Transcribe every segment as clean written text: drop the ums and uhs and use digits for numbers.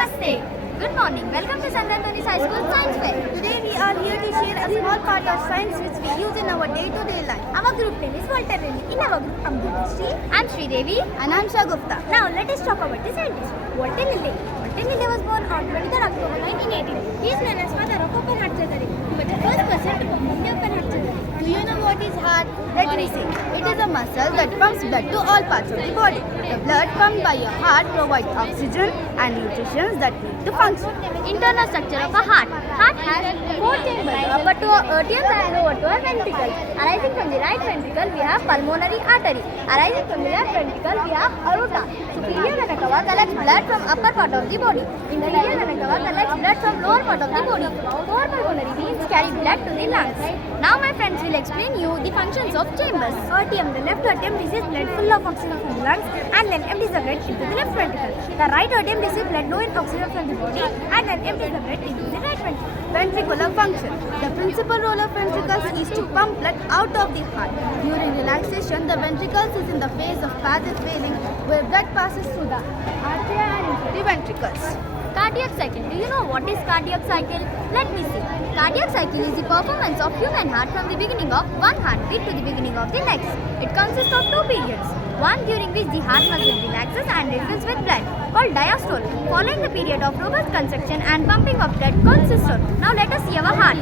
Namaste. Good morning. Welcome to St. Anthony's High School Science Fair. Today we are here to share a small part of science which we use in our day-to-day life. Our group name is Walter Rennie. In our group, I'm Dudishri. I'm Sridevi. And I'm Shagufta. Now let us talk about the scientist. Walter Rennie. Walter Rennie was born on 23rd October 1918. He is known as father of open heart surgery. He was the first person to perform the open heart surgery. Do you know what is heart? Let me say. It is a muscle that pumps blood to all parts of the body. The blood pumped by your heart provides oxygen and nutrition that need to function. Internal structure of a heart. Heart has 4 chambers, upper to atrium and lower to a ventricle. Arising from the right ventricle, we have pulmonary artery. Arising from the left ventricle, we have aorta. Superior vena cava collects blood from upper part of the body. Inferior vena cava collects blood from lower part of the body. 4 pulmonary veins carry blood to the lungs. Now my friends will explain you the functions of chambers. Atrium. The left atrium receives blood full of oxygen from the lungs and then empties the blood into the left ventricle. The right atrium receives blood low in oxygen from the body and then empties the blood into the right ventricle. Ventricular function. The principal role of ventricles is to pump blood out of the heart. During relaxation, the ventricles is in the phase of passive veining where blood passes through the arteria and into the ventricles. Cardiac cycle. Do you know what is cardiac cycle? Let me see. Cardiac cycle is the performance of human heart from the beginning of one heartbeat to the beginning of the next. It consists of 2 periods. One during which the heart muscle relaxes and refills with blood, called diastole, following the period of robust contraction and pumping of blood, called systole. Now let us see our heart.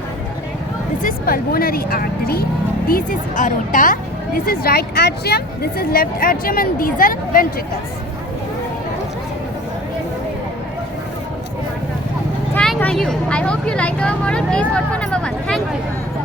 This is pulmonary artery. This is aorta. This is right atrium. This is left atrium, and these are ventricles. Thank you. I hope you liked our model. Please vote for number 1. Thank you.